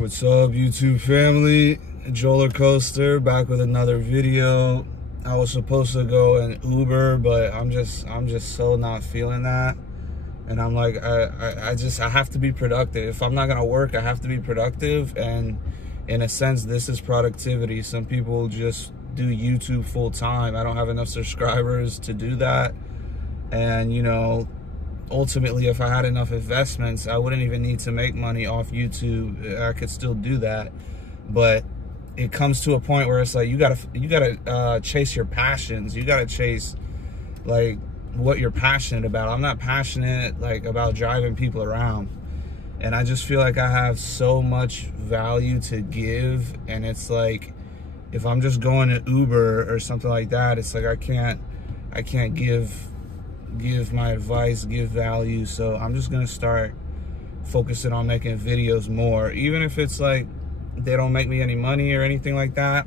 What's up, YouTube family? Joller Coaster back with another video. I was supposed to go in Uber, but I'm just so not feeling that. And I'm like, I have to be productive. If I'm not gonna work, I have to be productive. And in a sense, this is productivity. Some people just do YouTube full time. I don't have enough subscribers to do that. And you know, ultimately, if I had enough investments, I wouldn't even need to make money off YouTube. I could still do that. But it comes to a point where it's like you gotta chase your passions. You gotta chase like what you're passionate about. I'm not passionate like about driving people around, and I just feel like I have so much value to give. And it's like if I'm just going to Uber or something like that, it's like I can't give my advice, give value. So I'm just gonna start focusing on making videos more, even if it's like they don't make me any money or anything like that.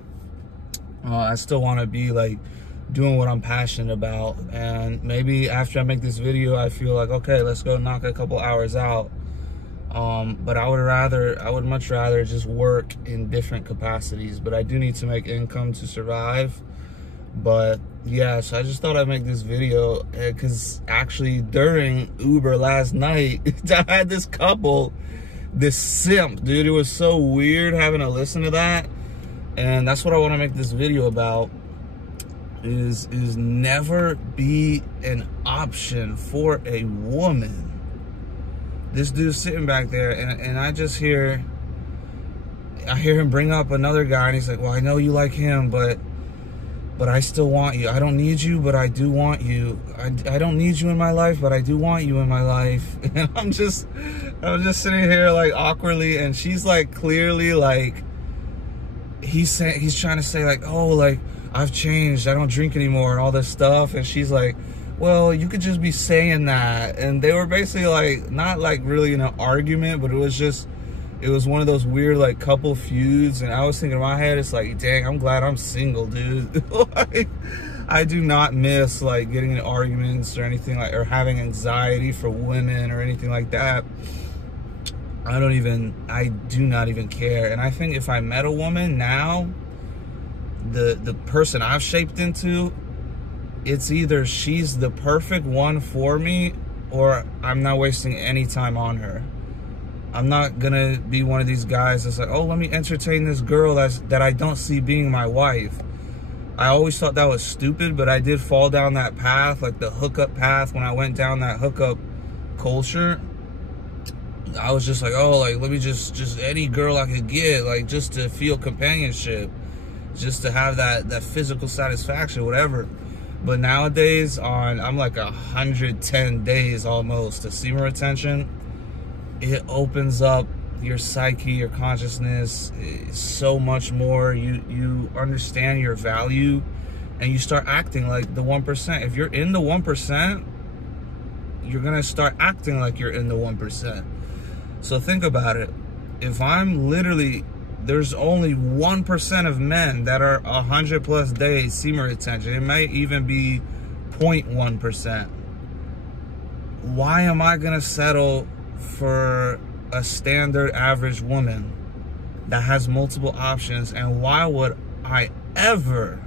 I still want to be like doing what I'm passionate about. And maybe after I make this video, I feel like, okay, let's go knock a couple hours out. But I would much rather just work in different capacities. But I do need to make income to survive. But yeah, so I just thought I'd make this video because actually during Uber last night, I had this couple, this simp, dude. It was so weird having to listen to that. And that's what I want to make this video about, is never be an option for a woman. This dude's sitting back there and I just hear him bring up another guy, and he's like, well, I know you like him, but I still want you. I don't need you, but I do want you. I don't need you in my life, but I do want you in my life. And I'm just sitting here like awkwardly, and she's like clearly like he's trying to say like, oh, like I've changed, I don't drink anymore and all this stuff. And she's like, well, you could just be saying that. And they were basically like not like really in an argument, but it was one of those weird like couple feuds. And I was thinking in my head, it's like, dang, I'm glad I'm single, dude. Like, I do not miss like getting in arguments or anything like, or having anxiety for women or anything like that. I do not even care. And I think if I met a woman now, the person I've shaped into, it's either she's the perfect one for me, or I'm not wasting any time on her. I'm not gonna be one of these guys that's like, oh, let me entertain this girl that I don't see being my wife. I always thought that was stupid, but I did fall down that path, like the hookup path. When I went down that hookup culture, I was just like, oh, like let me just any girl I could get, like just to feel companionship, just to have that physical satisfaction, whatever. But nowadays, I'm like 110 days almost to semen retention. It opens up your psyche, your consciousness so much more. You understand your value, and you start acting like the 1%. If you're in the 1%, you're gonna start acting like you're in the 1%. So think about it. If I'm literally, there's only 1% of men that are 100+ days semen retention. It might even be 0.1%. Why am I gonna settle for a standard average woman that has multiple options? And why would I ever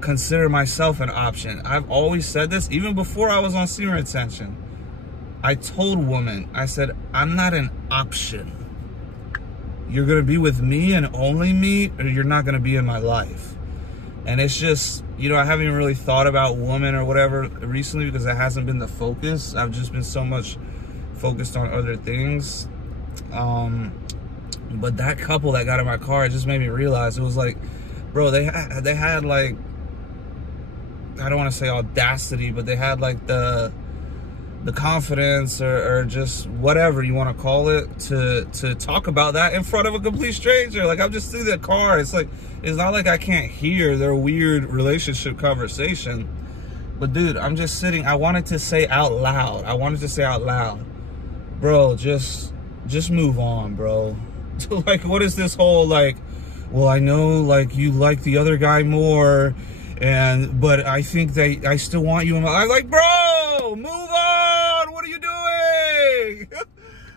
consider myself an option? I've always said this, even before I was on semen retention. I told women, I said, I'm not an option. You're gonna be with me and only me, or you're not gonna be in my life. And it's just, you know, I haven't even really thought about women or whatever recently because it hasn't been the focus. I've just been so much focused on other things. But that couple that got in my car, it just made me realize, it was like, bro, they had like, I don't want to say audacity, but they had like the confidence or just whatever you want to call it to talk about that in front of a complete stranger. Like, I'm just in the car. It's like, it's not like I can't hear their weird relationship conversation. But dude, I'm just sitting. I wanted to say out loud, bro, just move on, bro. Like, what is this whole like, well, I know like you like the other guy more, but I think I still want you in my life. Like, bro, move on. What are you doing?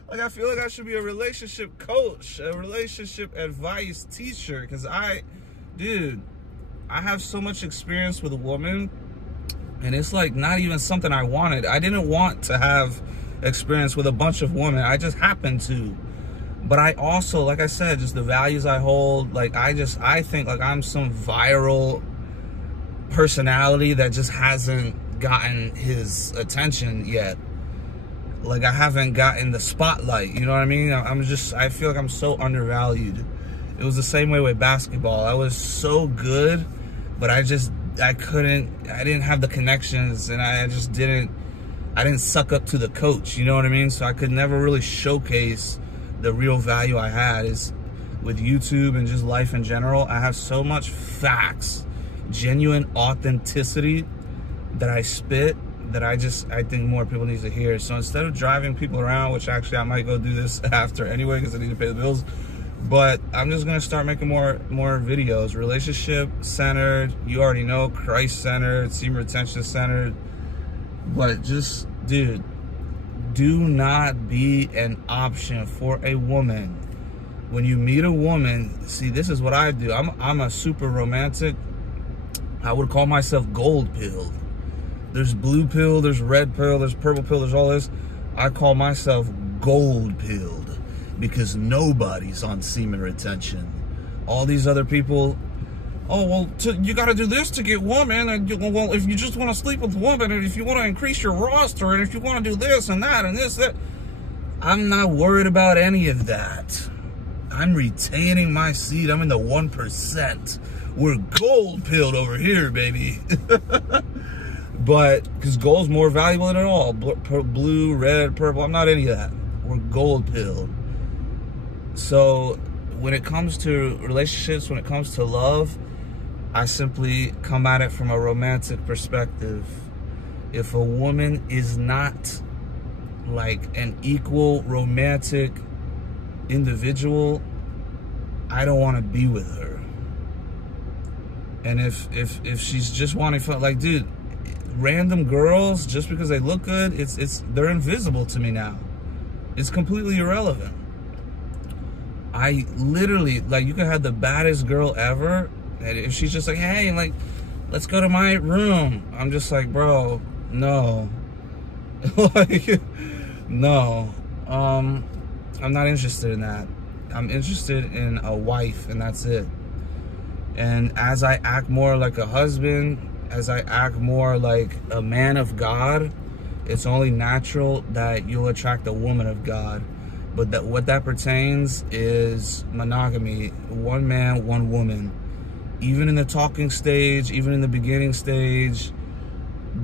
Like, I feel like I should be a relationship coach, a relationship advice teacher, because dude, I have so much experience with a woman, and it's like not even something I wanted. I didn't want to have experience with a bunch of women. I just happened to. But I also, like I said, just the values I hold, like I think like I'm some viral personality that just hasn't gotten his attention yet. Like, I haven't gotten the spotlight, you know what I mean? I feel like I'm so undervalued. It was the same way with basketball. I was so good, but I didn't have the connections, and I didn't suck up to the coach, you know what I mean? So I could never really showcase the real value I had. Is with YouTube and just life in general, I have so much facts, genuine authenticity that I spit, that I think more people need to hear. So instead of driving people around, which actually I might go do this after anyway because I need to pay the bills, but I'm just gonna start making more videos, relationship centered, you already know, Christ centered, semen retention centered. But just, dude, do not be an option for a woman. When you meet a woman, see, this is what I do. I'm a super romantic. I would call myself gold pilled. There's blue pill, there's red pill, there's purple pill, there's all this. I call myself gold pilled because nobody's on semen retention. All these other people, oh, well, you got to do this to get woman. And well, if you just want to sleep with woman, and if you want to increase your roster, and if you want to do this and that and this, that. I'm not worried about any of that. I'm retaining my seed. I'm in the 1%. We're gold pilled over here, baby. But, because gold's more valuable than it all. Blue, red, purple, I'm not any of that. We're gold pilled. So, when it comes to relationships, when it comes to love, I simply come at it from a romantic perspective. If a woman is not like an equal romantic individual, I don't want to be with her. And if she's just wanting fun, like, dude, random girls, just because they look good, they're invisible to me now. It's completely irrelevant. I literally, like, you could have the baddest girl ever, and if she's just like, hey, like, let's go to my room, I'm just like, bro, no. Like, no. I'm not interested in that. I'm interested in a wife, and that's it. And as I act more like a husband, as I act more like a man of God, it's only natural that you'll attract a woman of God. But what that pertains is monogamy. One man, one woman. Even in the talking stage, even in the beginning stage,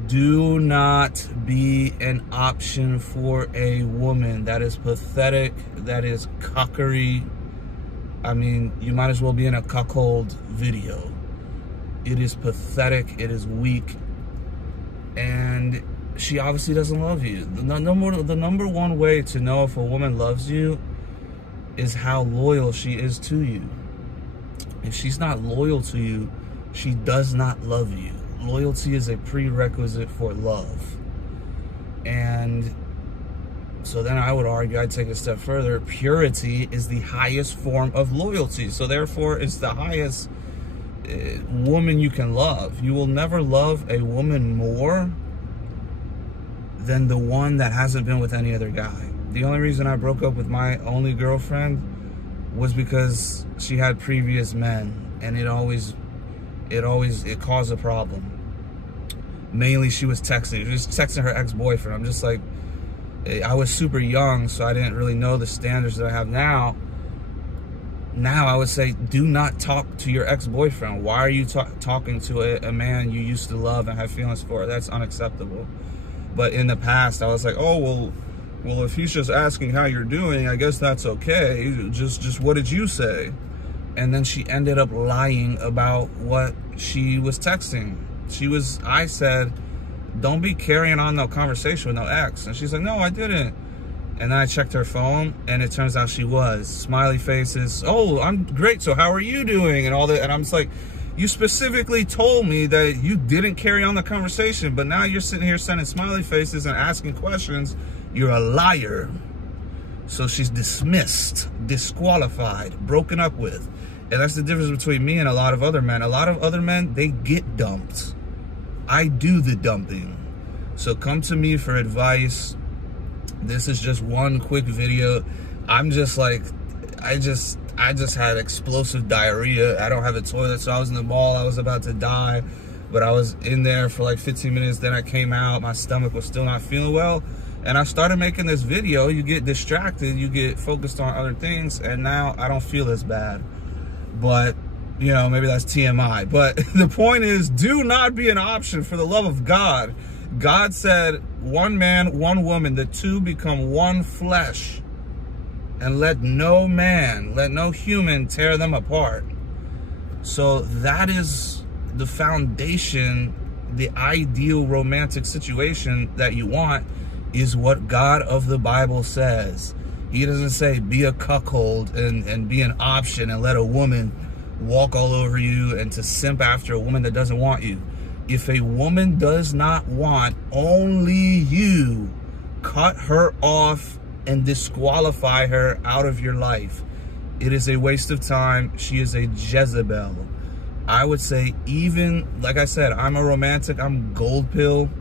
do not be an option for a woman. That is pathetic. That is cuckery. I mean, you might as well be in a cuckold video. It is pathetic. It is weak. And she obviously doesn't love you. The number one way to know if a woman loves you is how loyal she is to you. If she's not loyal to you, she does not love you. Loyalty is a prerequisite for love. And so then I would argue, I'd take a step further, purity is the highest form of loyalty. So therefore, it's the highest woman you can love. You will never love a woman more than the one that hasn't been with any other guy. The only reason I broke up with my only girlfriend was because she had previous men, and it caused a problem. Mainly she was texting. She was texting her ex-boyfriend. I'm just like, I was super young, so I didn't really know the standards that I have now. Now I would say, do not talk to your ex-boyfriend. Why are you talking to a man you used to love and have feelings for? That's unacceptable. But in the past, I was like, oh, well, if he's just asking how you're doing, I guess that's okay. Just what did you say? And then she ended up lying about what she was texting. I said, don't be carrying on no conversation with no ex. And she's like, no, I didn't. And then I checked her phone, and it turns out she was. Smiley faces. Oh, I'm great. So how are you doing? And all that. And I'm just like, you specifically told me that you didn't carry on the conversation, but now you're sitting here sending smiley faces and asking questions. You're a liar. So she's dismissed, disqualified, broken up with. And that's the difference between me and a lot of other men. A lot of other men, they get dumped. I do the dumping. So come to me for advice. This is just one quick video. I'm just like, I just had explosive diarrhea. I don't have a toilet, so I was in the mall. I was about to die, but I was in there for like 15 minutes. Then I came out. My stomach was still not feeling well. And I started making this video. You get distracted. You get focused on other things. And now I don't feel as bad. But, you know, maybe that's TMI. But the point is, do not be an option for the love of God. God said, one man, one woman, the two become one flesh. And let no man, let no human tear them apart. So that is the foundation, the ideal romantic situation that you want is what God of the Bible says. He doesn't say be a cuckold and be an option and let a woman walk all over you and to simp after a woman that doesn't want you. If a woman does not want only you, cut her off and disqualify her out of your life. It is a waste of time. She is a Jezebel. I would say, even, like I said, I'm a romantic, I'm gold pill.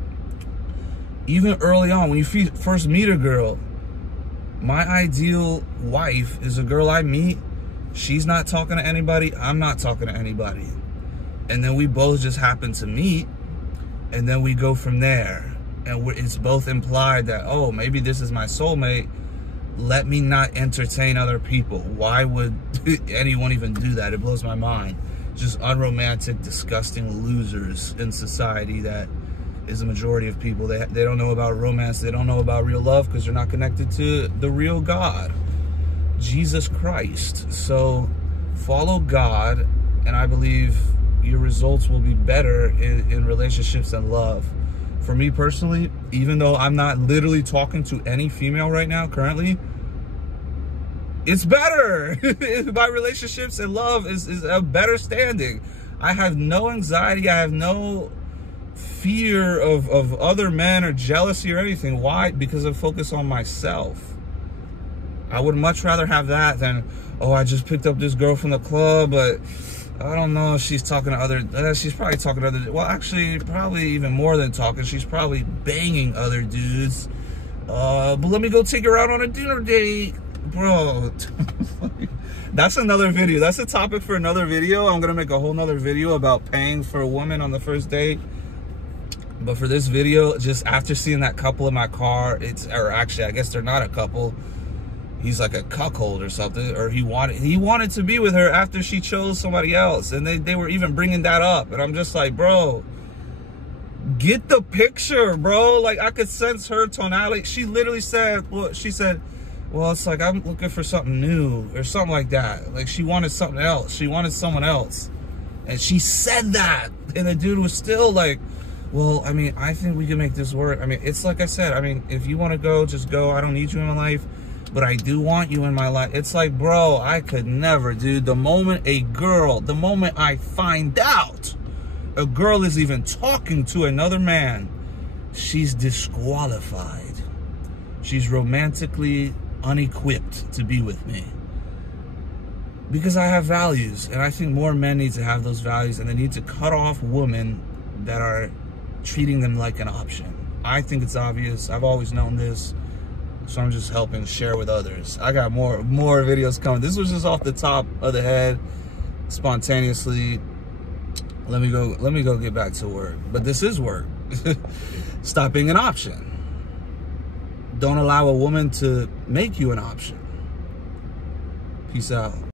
Even early on, when you first meet a girl, my ideal wife is a girl I meet. She's not talking to anybody. I'm not talking to anybody. And then we both just happen to meet. And then we go from there. And it's both implied that, oh, maybe this is my soulmate. Let me not entertain other people. Why would anyone even do that? It blows my mind. Just unromantic, disgusting losers in society that is the majority of people. They don't know about romance. They don't know about real love because they're not connected to the real God, Jesus Christ. So follow God, and I believe your results will be better in relationships and love. For me personally, even though I'm not literally talking to any female right now currently, it's better. My relationships and love is a better standing. I have no anxiety. I have no fear of other men or jealousy or anything. Why? Because I focus on myself. I would much rather have that than, oh, I just picked up this girl from the club, but I don't know if she's talking to other, she's probably talking to other, well, actually, probably even more than talking. She's probably banging other dudes. But let me go take her out on a dinner date. Bro, that's another video. That's a topic for another video. I'm going to make a whole nother video about paying for a woman on the first date. But for this video, just after seeing that couple in my car, or actually, I guess they're not a couple. He's like a cuckold or something, or he wanted to be with her after she chose somebody else, and they were even bringing that up, and I'm just like, bro, get the picture, bro. Like, I could sense her tonality. She literally said, well, she said, well, it's like I'm looking for something new or something like that. Like, she wanted something else. She wanted someone else, and she said that, and the dude was still like, well, I mean, I think we can make this work. I mean, it's like I said, I mean, if you want to go, just go. I don't need you in my life, but I do want you in my life. It's like, bro, I could never, dude. The moment I find out a girl is even talking to another man, she's disqualified. She's romantically unequipped to be with me. Because I have values, and I think more men need to have those values, and they need to cut off women that are treating them like an option. I think it's obvious. I've always known this. So I'm just helping share with others. I got more videos coming. This was just off the top of the head, spontaneously. Let me go get back to work. But this is work. Stop being an option. Don't allow a woman to make you an option. Peace out.